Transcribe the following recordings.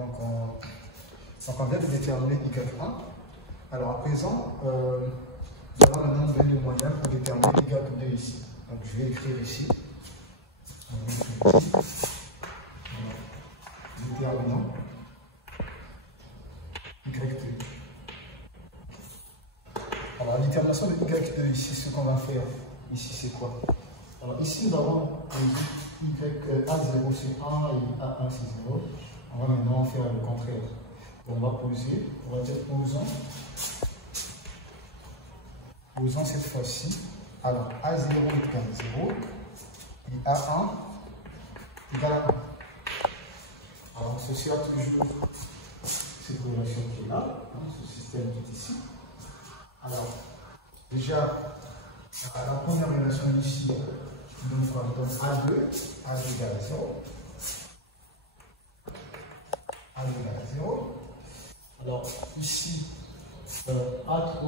on vient de déterminer Y1. Alors à présent, nous avons maintenant donné le moyen pour déterminer Y2 ici. Donc je vais écrire ici. Déterminant Y2. Alors la détermination de Y2 ici, ce qu'on va faire ici, c'est quoi? Alors ici, nous avons A0 c'est 1 et A1 c'est 0. On va maintenant faire le contraire. On va poser, on va dire posons cette fois-ci. Alors A0 égale 0 et A1 égale 1. Alors on associe toujours cette relation qui est là, ce système qui est ici. Alors déjà, la première relation ici, donc on donne A2 égale 0. A2 égale 0. Alors ici, A3,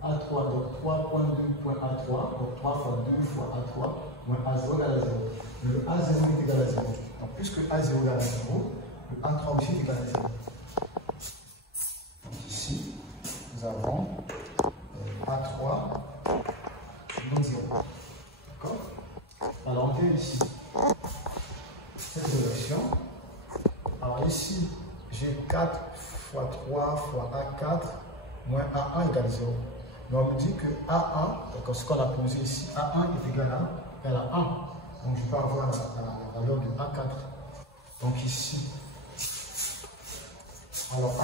donc 3.2.A3, donc 3 fois 2 fois A3, moins A0 égale à 0. Le A0 est égal à 0. Donc puisque A0 égale à 0, le A3 aussi est égal à 0. Donc ici, nous avons A3 moins 0. D'accord? Alors on vérifie cette relation. Alors ici, j'ai 4 fois 3 fois A4 moins A1 égale 0. Mais on me dit que A1, donc ce qu'on a posé ici, A1 est égal à 1. Donc je peux avoir la valeur de A4. Donc ici, alors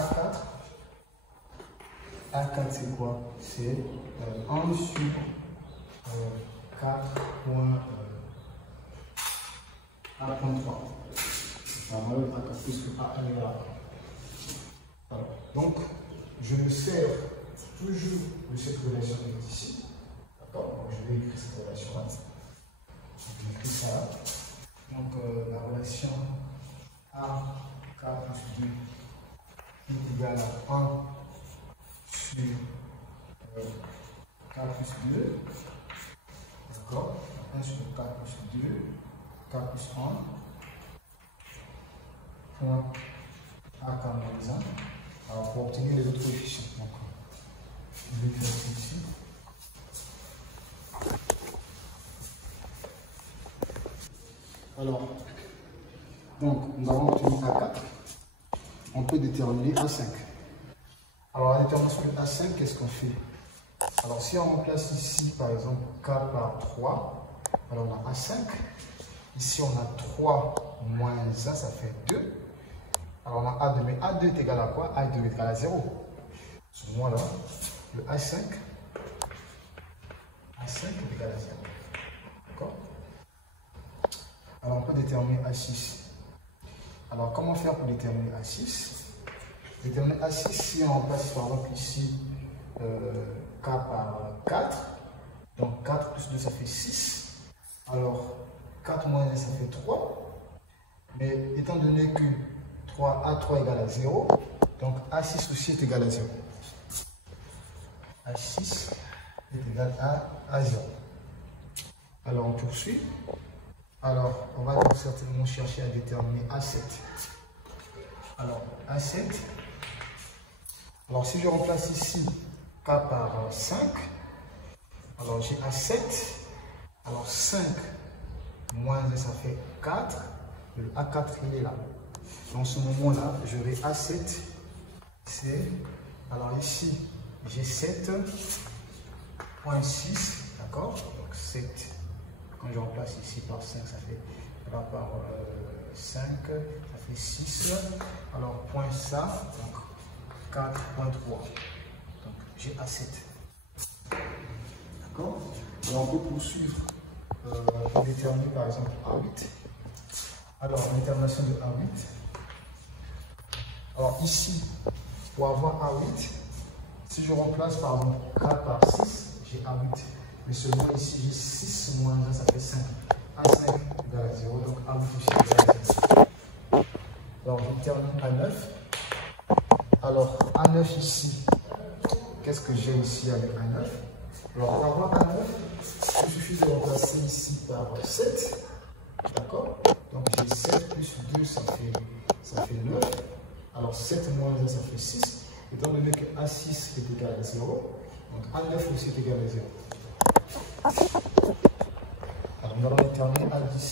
A4 c'est quoi? C'est 1 sur 4 moins A.3. A4 plus que A1 est là. Voilà. Donc, je me sers toujours de cette relation qui est ici. D'accord? Donc, je vais écrire cette relation-là. J'écris ça là. Donc, la relation AK plus 2 est égale à 1 sur K plus 2. D'accord? 1 sur K plus 2, K plus 1. Point AK moins 1. Alors, pour obtenir les autres coefficients. Donc, je vais faire ça ici. Alors, donc, nous avons obtenu A4. On peut déterminer A5. Alors, la détermination de A5, qu'est-ce qu'on fait? Alors, si on remplace ici, par exemple, K par 3, alors on a A5. Ici, on a 3 moins 1, ça fait 2. Alors, on a A2, mais A2 est égal à quoi? A2 est égal à 0. Ce moment-là, le A5 est égal à 0. D'accord? Alors, on peut déterminer A6. Alors, comment faire pour déterminer A6? Déterminer A6, si on remplace par exemple ici K par 4, donc 4 plus 2, ça fait 6. Alors, 4 moins 1, ça fait 3. Mais étant donné que A3 égale à 0, donc A6 aussi est égal à 0. A6 est égal à 0. Alors, on poursuit. Alors, on va donc certainement chercher à déterminer A7. Alors, A7. Alors, si je remplace ici K par 5, alors j'ai A7. Alors, 5 moins 1, ça fait 4. Le A4, il est là. Dans ce moment-là, j'aurai A7. C'est, alors ici, j'ai 7.6. D'accord? Donc, 7. Quand je remplace ici par 5, ça fait par 5, ça fait 6. Alors, point ça, donc 4.3. Donc, j'ai A7. D'accord? Alors, on peut poursuivre pour déterminer par exemple A8. Alors, détermination de A8. Alors, ici, pour avoir A8, si je remplace par exemple K par 6, j'ai A8. Mais seulement ici, j'ai 6 moins 1, ça fait 5. A5 égale à 0, donc A8 aussi égale à 0. Alors, je termine A9. Alors, A9 ici, qu'est-ce que j'ai ici avec A9? Alors, pour avoir A9, il suffit de remplacer ici par 7. D'accord? Donc, j'ai 7 plus 2, ça fait 9. Alors 7 moins 1, ça fait 6. Étant donné que A6 est égal à 0, donc A9 aussi est égal à 0. Alors nous allons déterminer A10.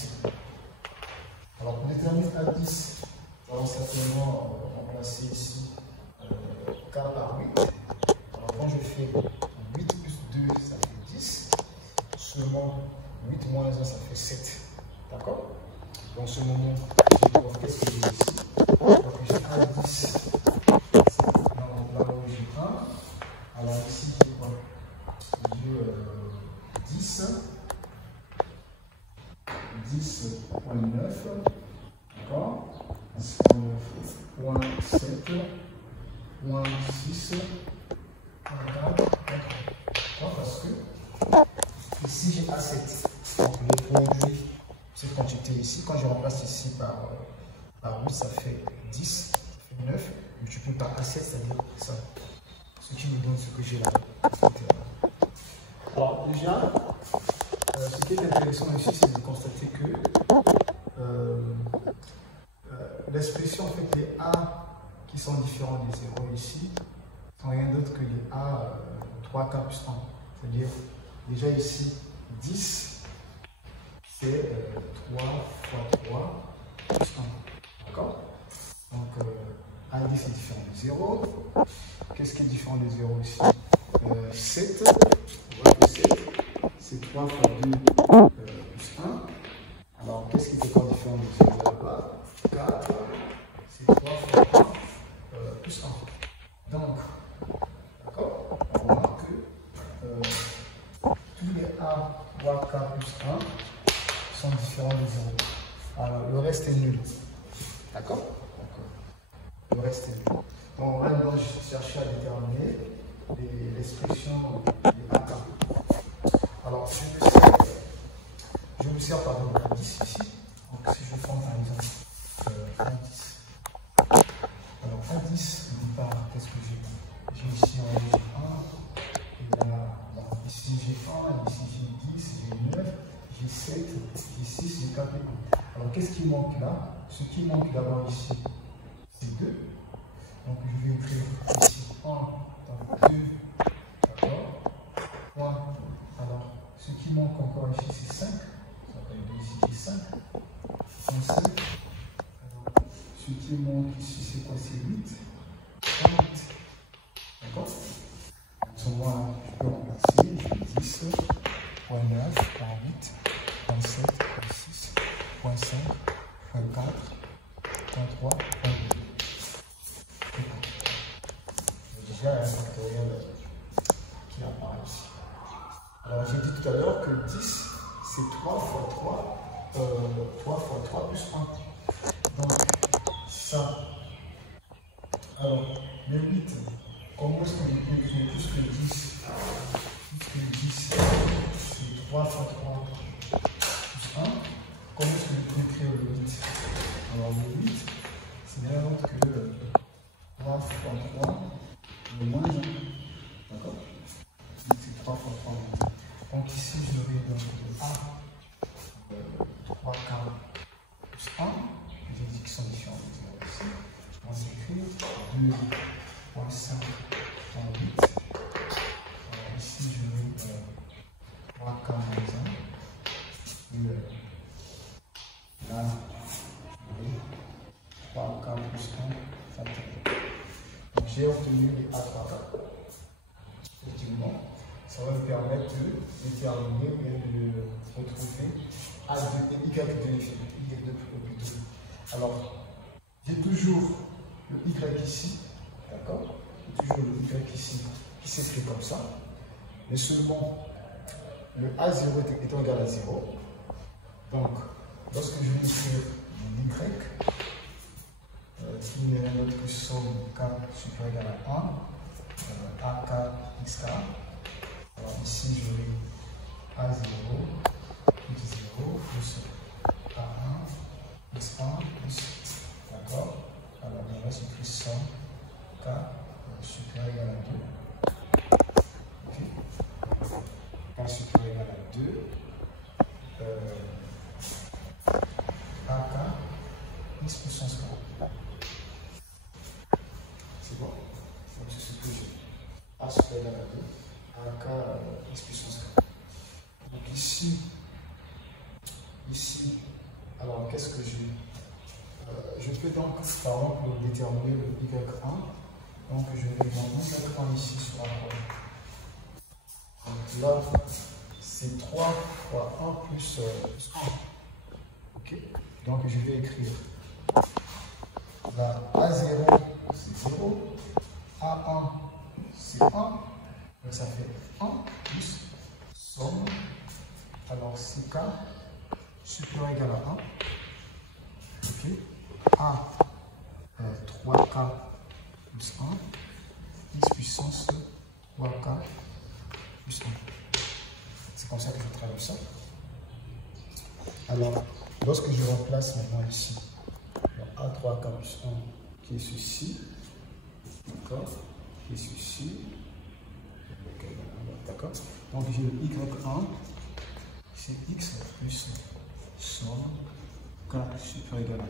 Alors pour déterminer A10, nous allons certainement remplacer ici K par 8. Alors quand je fais 8 plus 2, ça fait 10. Seulement 8 moins 1, ça fait 7. D'accord? Dans ce moment, qu'est-ce que j'ai ici? Donc j'ai A10. Là où j'ai 1. Alors ici, j'ai quoi? J'ai 10. 10.9. D'accord? 10.7. Point 6. Pourquoi? Parce que ici j'ai A7. Donc le produit, cette quantité ici, quand je remplace ici par 8, ça fait 10, ça fait 9, multiplié par A7, c'est-à-dire ça. Ce qui me donne ce que j'ai là. Alors déjà, ce qui est intéressant ici, c'est de constater que l'expression, en fait, les A qui sont différents des 0 ici, sont rien d'autre que les A 3K plus 1. C'est-à-dire, déjà ici, 10, c'est 3 fois 3 plus 1. D'accord? Donc, A10 est différent de 0. Qu'est-ce qui est différent de 0 ici? 7, on voit que 7, c'est 3 fois 2 plus 1. Alors, qu'est-ce qui est encore différent de 0 là-bas? 4, c'est 3 fois 1 plus 1. Donc, d'accord? On voit que tous les A 3K plus 1 sont différents de 0. Alors, le reste est nul. D'accord? Le reste est nul. Donc, on va maintenant chercher à déterminer l'expression des AK. Alors, je me sers par exemple de 10 ici. Donc, si je prends par exemple A10. Alors, A10, au départ, qu'est-ce que j'ai? J'ai ici en 1, et là, bon, ici j'ai 1, ici j'ai 10, j'ai 9, j'ai 7, j'ai 6, j'ai 4 et 1. Alors, qu'est-ce qui manque là? Ce qui manque d'abord ici, c'est 2. Donc, je vais écrire ici 1, donc 2, d'accord? Point. Alors, ce qui manque encore ici, c'est 5. Ça peut être ici, j'ai 5. 5. Alors, ce qui manque ici, c'est quoi? C'est 8. 8. D'accord? En ce moment-là, je peux remplacer. Je fais 10, point 9, point 8, point 7, point 6, point 5, point 4, point 3, point 2. Déjà, il y a un factoriel qui apparaît ici. Alors, j'ai dit tout à l'heure que 10, c'est 3 fois 3 plus 1. Donc, ça. Alors, le 8, comment est-ce qu'on peut écrire plus que 10? Plus que 10, c'est 3 fois 3 plus 1. Comment est-ce que je peux écrire le 8? Alors, le 8, c'est rien d'autre que 3 fois 3, le moins 1. D'accord? C'est 3 fois 3 moins 1. Donc ici, je vais donc A 3K plus 1. J'ai dit qu'ils sont différents de 0 ici. On va s'écrire 2.5 en 8. Alors ici, je vais 3K moins 1. Et là, je vais 3K plus 1 factoriel. Donc j'ai obtenu les A3K. Effectivement, ça va me permettre de déterminer et de retrouver A2 et Y2 plutôt. Alors, j'ai toujours le Y ici, d'accord? J'ai toujours le Y ici qui s'écrit comme ça, mais seulement le A0 étant égal à 0. Donc, lorsque je vais écrire l'Y, qui n'est rien d'autre que somme K supérieur égal à 1, AK XK. Alors ici, je vais A0 plus 0 plus A1 plus 1 plus, d'accord? Alors on va s'écrire somme K supérieur égal à 2. Ok? K supérieur égal à 2. AK X puissance K. A super égal à 2, à K X puissance K. Donc ici, alors qu'est-ce que j'ai? Je peux donc, par exemple, déterminer le Y1. Donc je vais mettre Y1 ici sur la colonne. Donc là, c'est 3 fois 1 plus 1. Ok? Donc je vais écrire la A0, c'est 0. A1, c'est 1. Donc ça fait 1 plus somme. Alors c'est K supérieur égal à 1. Ok? A 3K plus 1. X puissance 3K plus 1. C'est comme ça que je traduis ça. Alors, lorsque je remplace maintenant ici, A3K plus 1 qui est ceci, d'accord, qui est ceci, d'accord. Donc j'ai le Y1, c'est X plus somme K supérieur égal à 1.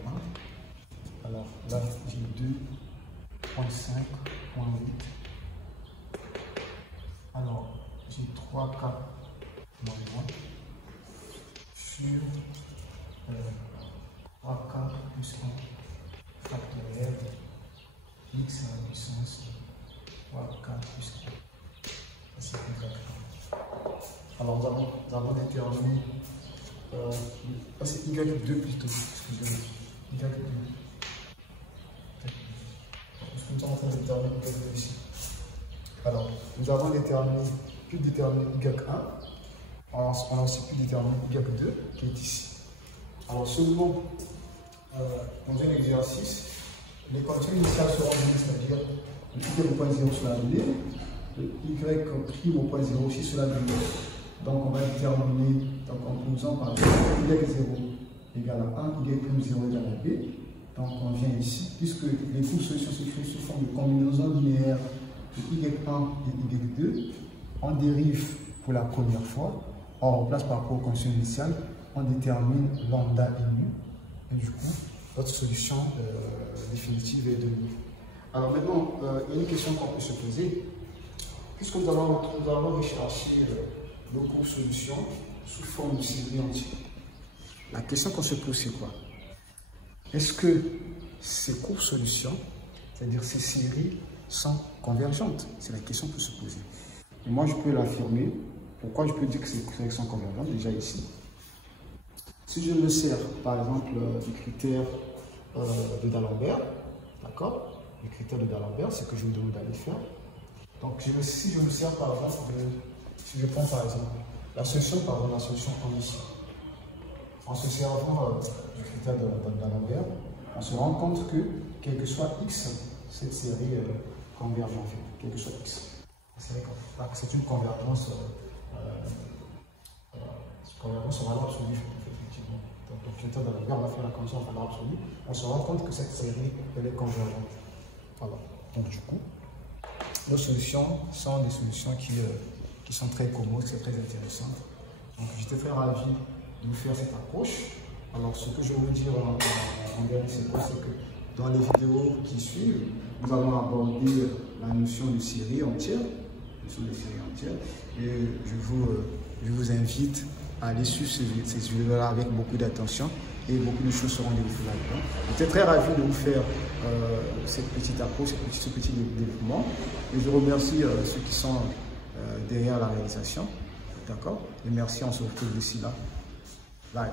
Alors là, j'ai 2.5.8. Alors, j'ai 3K moins 1 sur 3K plus 1 factoriel X à la puissance 3K plus 1. C'est Y1. Alors, nous avons déterminé c'est Y2 plutôt, excusez-moi. Y2. Nous sommes en train de déterminer Y2 ici. Alors, nous avons pu déterminer Y1. On a aussi pu déterminer Y2 qui est ici. Alors, seulement dans un exercice, les conditions initiales seront données, c'est-à-dire le Y au point 0 sur la donnée, le Y prime au point 0 aussi sur la donnée. Donc, on va déterminer, en posant par exemple Y0 égale à 1, Y prime 0 égale à B. Donc, on vient ici, puisque les courbes solutions s'écrivent sous forme de combinaison linéaire de Y1 et Y2, on dérive pour la première fois, on remplace par rapport aux conditions initiales, on détermine lambda et nu, et du coup, notre solution définitive est de nu. Alors maintenant, il y a une question qu'on peut se poser. Puisque nous allons rechercher nos courbes solutions sous forme de série entière, la question qu'on se pose, c'est quoi? Est-ce que ces courbes solutions, c'est-à-dire ces séries, sont convergentes? C'est la question qu'on peut se poser. Et moi, je peux l'affirmer. Pourquoi je peux dire que ces séries sont convergentes? Déjà ici. Si je me sers, par exemple, du critère de D'Alembert, d'accord? Le critère de D'Alembert, c'est que je vous demande d'aller faire. Donc, si je me sers, par exemple, si je prends, par exemple, la solution en ici. En se servant du critère de D'Alembert, on se rend compte que, quel que soit x, cette série converge en fait, quel que soit x. C'est une convergence en valeur absolue, effectivement. Donc, le critère de D'Alembert va faire la convergence en valeur absolue. On se rend compte que cette série, elle est convergente. Voilà. Donc, du coup, nos solutions sont des solutions qui sont très commodes, c'est très intéressantes. Donc, j'étais très ravi de vous faire cette approche. Alors, ce que je vais vous dire en dernier, c'est quoi? C'est que dans les vidéos qui suivent, nous allons aborder la notion de série entière. Et je vous invite à aller suivre ces vidéos-là avec beaucoup d'attention et beaucoup de choses seront développées là-dedans. J'étais très ravi de vous faire cette petite approche, ce petit développement. Et je remercie ceux qui sont derrière la réalisation. D'accord? Et merci, on se retrouve d'ici là. Bye.